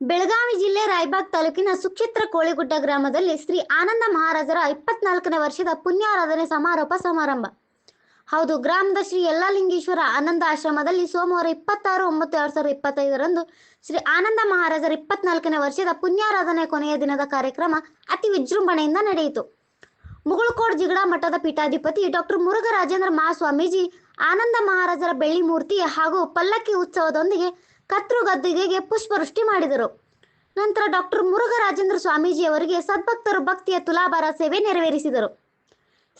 ಬೆಳಗಾವಿ ಜಿಲ್ಲೆ ರಾಯಬಾಗ್ ತಾಲೂಕಿನ ಸುಕ್ಷೇತ್ರ ಕೋಳಿಗುಡ್ಡ ಗ್ರಾಮದಲ್ಲಿ ಶ್ರೀ ಆನಂದ ಮಹಾರಾಜರ ಇಪ್ಪತ್ನಾಲ್ಕನೇ ವರ್ಷದ ಪುಣ್ಯಾರಾಧನೆ ಸಮಾರೋಪ ಸಮಾರಂಭ. ಹೌದು, ಗ್ರಾಮದ ಶ್ರೀ ಯಲ್ಲಾಲಿಂಗೇಶ್ವರ ಆನಂದ ಆಶ್ರಮದಲ್ಲಿ ಸೋಮವಾರ ಇಪ್ಪತ್ತಾರು, ಒಂಬತ್ತು, ಎರಡ್ ಸಾವಿರದ ಇಪ್ಪತ್ತೈದರಂದು ಶ್ರೀ ಆನಂದ ಮಹಾರಾಜರ ಇಪ್ಪತ್ನಾಲ್ಕನೇ ವರ್ಷದ ಪುಣ್ಯಾರಾಧನೆ ಕೊನೆಯ ದಿನದ ಕಾರ್ಯಕ್ರಮ ಅತಿ ವಿಜೃಂಭಣೆಯಿಂದ ನಡೆಯಿತು. ಮುಗುಳ್ಕೋಡ್ ಜಿಗಡ ಮಠದ ಪೀಠಾಧಿಪತಿ ಡಾಕ್ಟರ್ ಮುರುಘರಾಜೇಂದ್ರ ಮಹಾಸ್ವಾಮೀಜಿ ಆನಂದ ಮಹಾರಾಜರ ಬೆಳ್ಳಿ ಮೂರ್ತಿ ಹಾಗೂ ಪಲ್ಲಕ್ಕಿ ಉತ್ಸವದೊಂದಿಗೆ ಕತ್ರು ಗದ್ದಿಗೆಗೆ ಪುಷ್ಪವೃಷ್ಟಿ ಮಾಡಿದರು. ನಂತರ ಡಾಕ್ಟರ್ ಮುರುಘರಾಜೇಂದ್ರ ಸ್ವಾಮೀಜಿ ಅವರಿಗೆ ಸದ್ಭಕ್ತರು ಭಕ್ತಿಯ ತುಲಾಭಾರ ಸೇವೆ ನೆರವೇರಿಸಿದರು.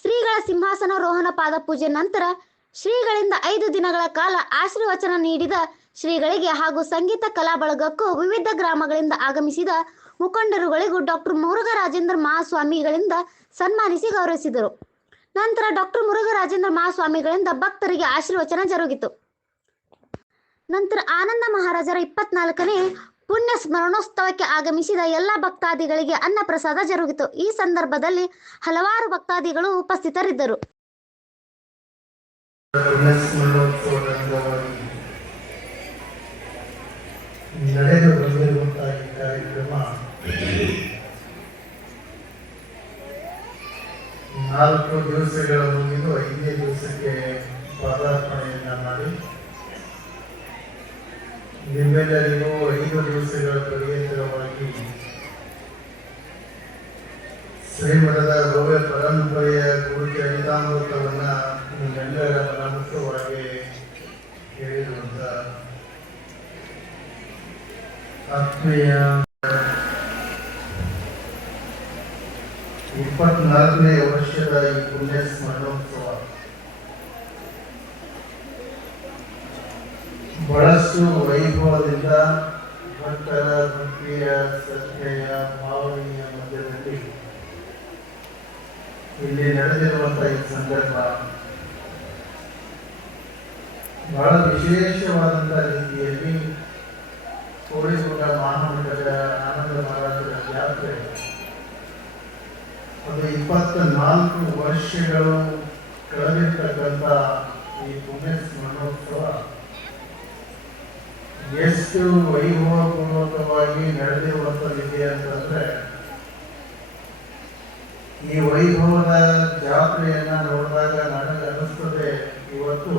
ಶ್ರೀಗಳ ಸಿಂಹಾಸನ ರೋಹಣ ಪಾದ ಪೂಜೆ ನಂತರ ಶ್ರೀಗಳಿಂದ ಐದು ದಿನಗಳ ಕಾಲ ಆಶೀರ್ವಚನ ನೀಡಿದ ಶ್ರೀಗಳಿಗೆ ಹಾಗೂ ಸಂಗೀತ ಕಲಾ ಬಳಗಕ್ಕೂ ವಿವಿಧ ಗ್ರಾಮಗಳಿಂದ ಆಗಮಿಸಿದ ಮುಖಂಡರುಗಳಿಗೂ ಡಾಕ್ಟರ್ ಮುರುಘರಾಜೇಂದ್ರ ಮಹಾಸ್ವಾಮಿಗಳಿಂದ ಸನ್ಮಾನಿಸಿ ಗೌರವಿಸಿದರು. ನಂತರ ಡಾಕ್ಟರ್ ಮುರುಘರಾಜೇಂದ್ರ ಮಹಾಸ್ವಾಮಿಗಳಿಂದ ಭಕ್ತರಿಗೆ ಆಶೀರ್ವಚನ ಜರುಗಿತು. ನಂತರ ಆನಂದ ಮಹಾರಾಜರ ಇಪ್ಪತ್ನಾಲ್ಕನೇ ಪುಣ್ಯ ಸ್ಮರಣೋತ್ಸವಕ್ಕೆ ಆಗಮಿಸಿದ ಎಲ್ಲ ಭಕ್ತಾದಿಗಳಿಗೆ ಅನ್ನ ಪ್ರಸಾದ ಜರುಗಿತು. ಈ ಸಂದರ್ಭದಲ್ಲಿ ಹಲವಾರು ಭಕ್ತಾದಿಗಳು ಉಪಸ್ಥಿತರಿದ್ದರು. ನಾಲ್ಕು ದಿವಸಗಳ ಮುಗಿದು ಐದನೇ ದಿವಸಕ್ಕೆ ಪದಾರ್ಪಣೆಯನ್ನ ನಿಮ್ಮೆಲ್ಲರಿಗೂ ಐದು ದಿವಸಗಳ ಪರ್ಯಂತರವಾಗಿ ಶ್ರೀಮಠದ ಭವ್ಯ ಪರಂಪರೆಯ ಗುರುತಿ ಅನಿತಾಮೃತವನ್ನ ನಿಮ್ಮೆಲ್ಲರ ಮನಮುಖವಾಗಿ ಹೇಳಿರುವಂತ ಆತ್ಮೀಯ ಇಪ್ಪತ್ನಾಲ್ಕನೇ ವರ್ಷದ ಈ ಪುಣ್ಯ ಸ್ಮರಣೋತ್ಸವ. ಬಹಳಷ್ಟು ವೈಭವದಿಂದ ಭಕ್ತರ ಭಕ್ತಿಯ ಶ್ರದ್ಧೆಯ ಭಾವನೆಯ ಮಧ್ಯದಲ್ಲಿ ಇಲ್ಲಿ ನಡೆದಿರುವಂತಹ ಈ ಸಂದರ್ಭ ಬಹಳ ವಿಶೇಷವಾದಂತಹ ರೀತಿಯಲ್ಲಿ ಕೋಳಿಗುಡ್ಡ ಮಹಾಮಂಡಲ ಆನಂದ ಮಹಾರಾಜರ ಜಾತ್ರೆ. ಅದು ಇಪ್ಪತ್ತ ನಾಲ್ಕು ವರ್ಷಗಳು ಕಳೆದಿರ್ತಕ್ಕಂಥ ಈ ಪುಣ್ಯ ಸ್ಮರಣೋತ್ಸವ. ಎಷ್ಟು ವೈಭವಪೂರ್ವಕವಾಗಿ ನಡೆದಿರುವಂಥದ್ದಿದೆ ಅಂತಂದ್ರೆ, ಈ ವೈಭವದ ಜಾತ್ರೆಯನ್ನ ನೋಡಿದಾಗ ನನಗೆ ಅನಿಸ್ತದೆ ಇವತ್ತು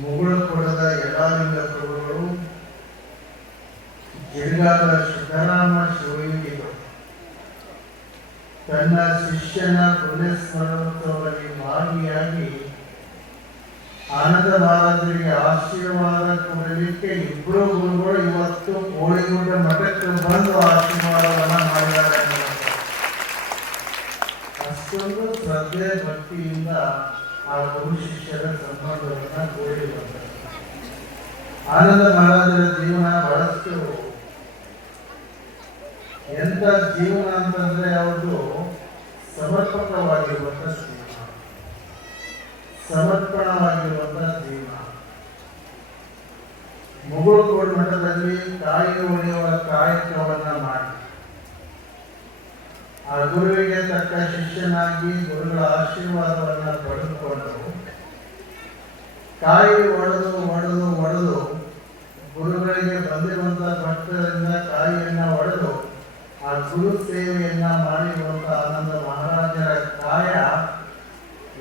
ಮುಗುಳಕೊಡದ ಯಲಾಲಿಂಗ ಪ್ರಭುಗಳು ಜಿಲ್ಲಾದ ಸಿದ್ದರಾಮ ಶಿವಲಿಂಗಿಗಳು ತನ್ನ ಶಿಷ್ಯನ ಪುಣ್ಯಸ್ಮರಣೋತ್ಸವದಲ್ಲಿ ಭಾಗಿಯಾಗಿ ಆನಂದ ಮಹಾರಾಜರಿಗೆ ಆಶೀರ್ವಾದ ಕೊಡಲಿಕ್ಕೆ ಇಬ್ಬರು ಗುರುಗಳು ಇವತ್ತು ಕೋಳಿಗುಡ್ಡ ಮಠಕ್ಕೆ ಬಂದು ಆಶೀರ್ವಾದವನ್ನು ಮಾಡಿದ್ದಾರೆ. ಅಷ್ಟೊಂದು ಶ್ರದ್ಧೆ, ಭಕ್ತಿಯಿಂದ ಆ ಗುರು ಶಿಷ್ಯರ ಸಂಬಂಧವನ್ನು ಕೋಳಿ ಆನಂದ ಮಹಾರಾಜರ ಜೀವನ ಬಹಳಷ್ಟು ಎಂತ ಜೀವನ ಅಂತಂದ್ರೆ ಅವ್ರದ್ದು ಸಮರ್ಪಕವಾಗಿರುವಂತ ಜೀವನ ಸಮರ್ಪಣವಾಗಿರುವಂತ ಜೀವನ ಮುಗುಳುಕೋಡ್ ಮಠದಲ್ಲಿ ಕಾಯಿ ಒಡೆಯುವ ಕಾಯಕವನ್ನ ಮಾಡಿ. ಆ ಗುರುವಿಗೆ ತಕ್ಕ ಶಿಷ್ಯನಾಗಿ ಗುರುಗಳ ಆಶೀರ್ವಾದವನ್ನ ಪಡೆದುಕೊಂಡು ಕಾಯಿ ಒಡೆದು ಒಡೆದು ಒಡೆದು ಗುರುಗಳಿಗೆ ಬಂದಿರುವಂತಹ ಭಕ್ತರಿಂದ ಕಾಯಿಯನ್ನ ಒಡೆದು ಆ ಗುರು ಸೇವೆಯನ್ನ ಮಾಡಿರುವಂತಹ ಆನಂದ ಮಹಾರಾಜರ ಕಾಯ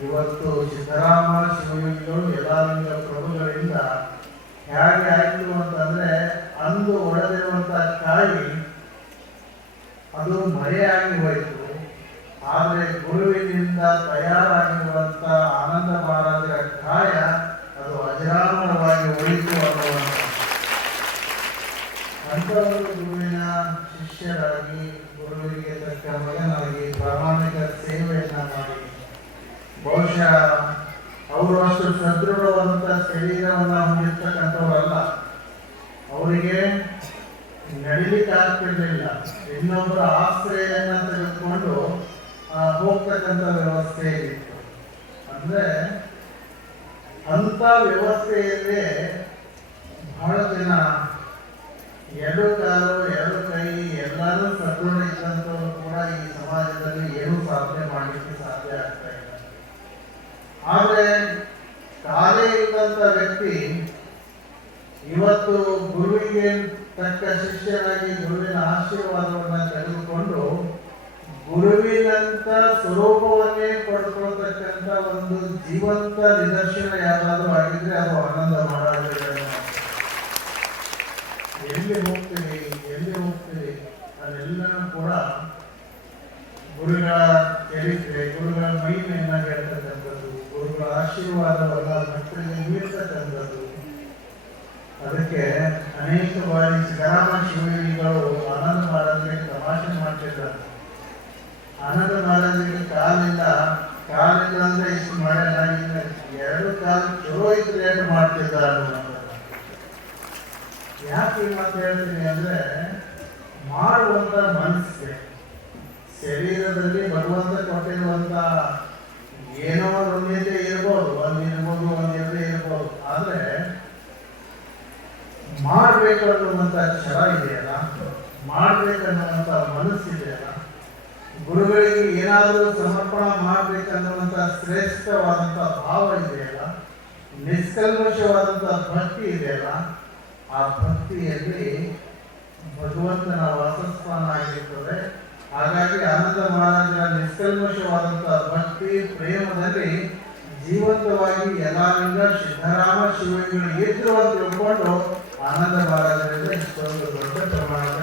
ಇವತ್ತು ಸಿದ್ದರಾಮ ಶಿವಯೋಗಿಗಳು ಯದಾನಂದ ಪ್ರಭುಗಳಿಂದ ಹೇಗೆ ಆಯ್ತು ಅಂತಂದ್ರೆ ಅಂದು ಒಡೆದಿರುವಂತಹ ಕಾಯಿ ಅದು ಮರೆಯಾಗಿ ಹೋಯಿತು ಆದರೆ ಗುರುವಿನಿಂದ ತಯಾರಾಗಿರುವಂತ ಆನಂದ ಮಹಾರಾಜರ ಕಾಯ ಅದು ಅಜರಾಮರವಾಗಿ ಉಳಿತು ಅಂಥವರು ಗುರುವಿನ ಶಿಷ್ಯರಾಗಿ ಗುರುವಿಗೆ ತಕ್ಕ ಮಗನಾಗಿ ಸದೃಢವಾದಂಥ ಶರೀರವನ್ನು ಹೊಂದಿರ್ತಕ್ಕಂಥವರಲ್ಲ ಅವರಿಗೆ ನಡೀಲಿಕ್ಕೆ ಆಗ್ತಿರ್ಲಿಲ್ಲ. ಇನ್ನೊಬ್ಬರ ಆಶ್ರಯನ ತೆಗೆದುಕೊಂಡು ಹೋಗ್ತಕ್ಕಂಥ ವ್ಯವಸ್ಥೆ ಇತ್ತು. ಅಂದ್ರೆ ಅಂತ ವ್ಯವಸ್ಥೆಯಲ್ಲಿ ಬಹಳ ಜನ ಎರಡು ಕಾಲು, ಎರಡು ಕೈ ಎಲ್ಲರೂ ಸದೃಢ ಇದ್ದಂಥವ್ರು ಕೂಡ ಈ ಸಮಾಜದಲ್ಲಿ ಏನೂ ಸಾಧನೆ ಮಾಡಲಿಕ್ಕೆ ಸಾಧ್ಯ ಆಗ್ತಾ ಇಲ್ಲ ಆದ್ರೆ ಕಾಲೇ ಇದ್ದಂಥ ವ್ಯಕ್ತಿ ಇವತ್ತು ಗುರುವಿಗೆ ತಕ್ಕ ಶಿಷ್ಯನಾಗಿ ಗುರುವಿನ ಆಶೀರ್ವಾದವನ್ನ ತೆಗೆದುಕೊಂಡು ಗುರುವಿನಂತ ಸ್ವರೂಪವನ್ನೇ ಪಡ್ಕೊಳ್ತಕ್ಕಂಥ ಒಂದು ಜೀವಂತ ನಿದರ್ಶನ ಯಾರಾದರೂ ಆಗಿದ್ರೆ ಅದು ಆನಂದ ಮಹಾರಾಜರ ಎಲ್ಲಿ ಹೋಗ್ತೀರಿ, ಎಲ್ಲಿ ಹೋಗ್ತೀವಿ ಅದೆಲ್ಲ ಕೂಡ ಗುರುಗಳ ಚರಿತ್ರೆ ಗುರುಗಳ ಮಹಿಮೆಯನ್ನ ಹೇಳ್ತಕ್ಕಂಥದ್ದು, ಗುರುಗಳ ಆಶೀರ್ವಾದವನ್ನ ಮಕ್ಕಳಿಗೆ ಅದಕ್ಕೆ ಅನೇಕ ಬಾರಿ ಸಿದ್ದರಾಮ ಶಿವಯೋಗಿಗಳು ಆನಂದ ಮಹಾರಾಜರಿಗೆ ತಮಾಷೆ ಮಾಡ್ತಿದ್ದಾರೆ ಆನಂದ ಮಹಾರಾಜರಿಗೆ ಕಾಲಿಲ್ಲ ಕಾಲಿಲ್ಲ ಅಂದ್ರೆ ಇಷ್ಟು ಇನ್ನು ಎರಡು ಕಾಲು ಚಲೋ ಇದ್ರೆ ಏನು ಮಾಡ್ತಿದ್ದಾರೆ. ಯಾಕೆ ಮಾತು ಹೇಳ್ತೀನಿ ಅಂದ್ರೆ ಮಾಡುವಂತ ಮನಸ್ಸಿಗೆ ಶರೀರದಲ್ಲಿ ಬರುವಂತ ಕೊಟ್ಟಿರುವಂತ ಏನೋ ಒಂದ್ ಇರ್ಬೋದು ಒಂದ್ ಇರದೇ ಇರ್ಬೋದು ಆದ್ರೆ ಮಾಡ್ಬೇಕು ಅನ್ನುವಂತ ಛಲ ಇದೆಯಲ್ಲ? ಮಾಡಬೇಕನ್ನುವಂಥ ಮನಸ್ಸಿದೆಯಲ್ಲ? ಗುರುಗಳಿಗೆ ಏನಾದರೂ ಸಮರ್ಪಣ ಮಾಡಬೇಕನ್ನುವಂಥ ಶ್ರೇಷ್ಠವಾದಂತ ಭಾವ ಇದೆಯಲ್ಲ? ನಿಷ್ಕಲ್ಮಶವಾದಂತ ಭಕ್ತಿ ಇದೆಯಲ್ಲ? ಆ ಭಕ್ತಿಯಲ್ಲಿ ಭಗವಂತನ ವಾಸಸ್ಥಾನ ಆಗಿರ್ತದೆ. ಹಾಗಾಗಿ ಆನಂದ ಮಹಾರಾಜರ ನಿಷ್ಕಲ್ಮಶವಾದಂಥ ಭಕ್ತಿ ಪ್ರೇಮದಲ್ಲಿ ಜೀವಂತವಾಗಿ ಯಲಾಲಿಂಗ ಸಿದ್ದರಾಮ ಶಿವಗಳು ಎದ್ದು ಅಂತ ತಿಳ್ಕೊಂಡು ಆನಂದ ಮಹಾರಾಜರಿಂದ ಇಷ್ಟೊಂದು ದೊಡ್ಡ ಪ್ರಮಾಣದ